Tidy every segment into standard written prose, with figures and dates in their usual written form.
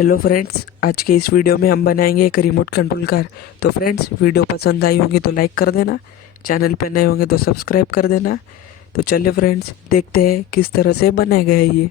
Hello friends, आज के इस वीडियो में हम बनाएंगे एक रिमोट कंट्रोल कार। तो फ्रेंड्स, वीडियो पसंद आई होगी तो लाइक कर देना, चैनल पे नए होंगे तो सब्सक्राइब कर देना। तो चलिए फ्रेंड्स, देखते हैं किस तरह से बनाया गया है ये।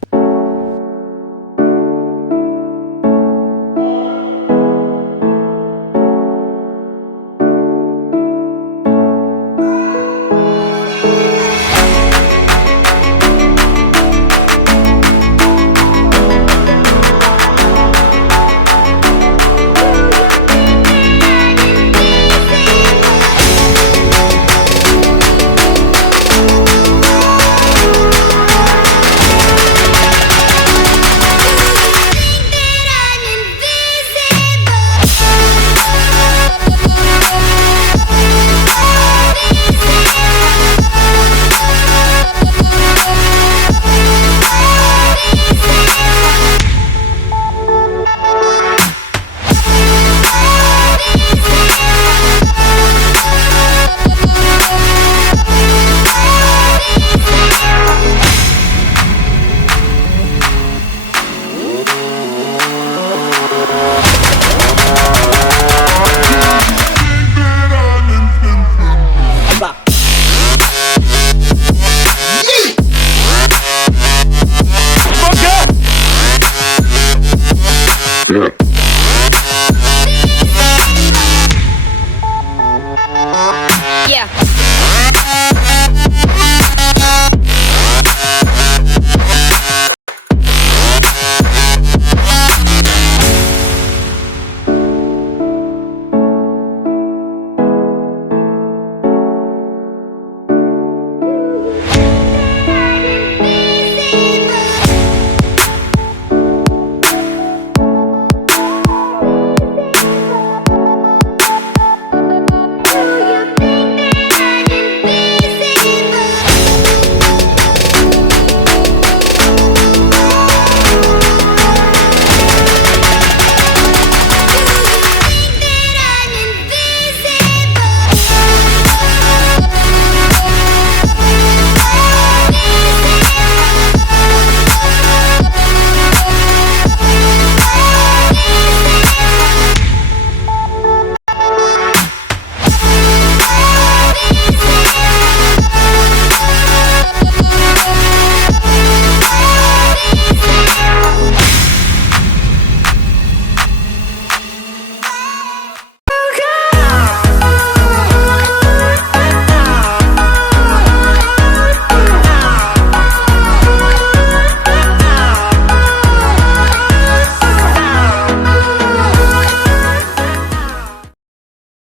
Yeah.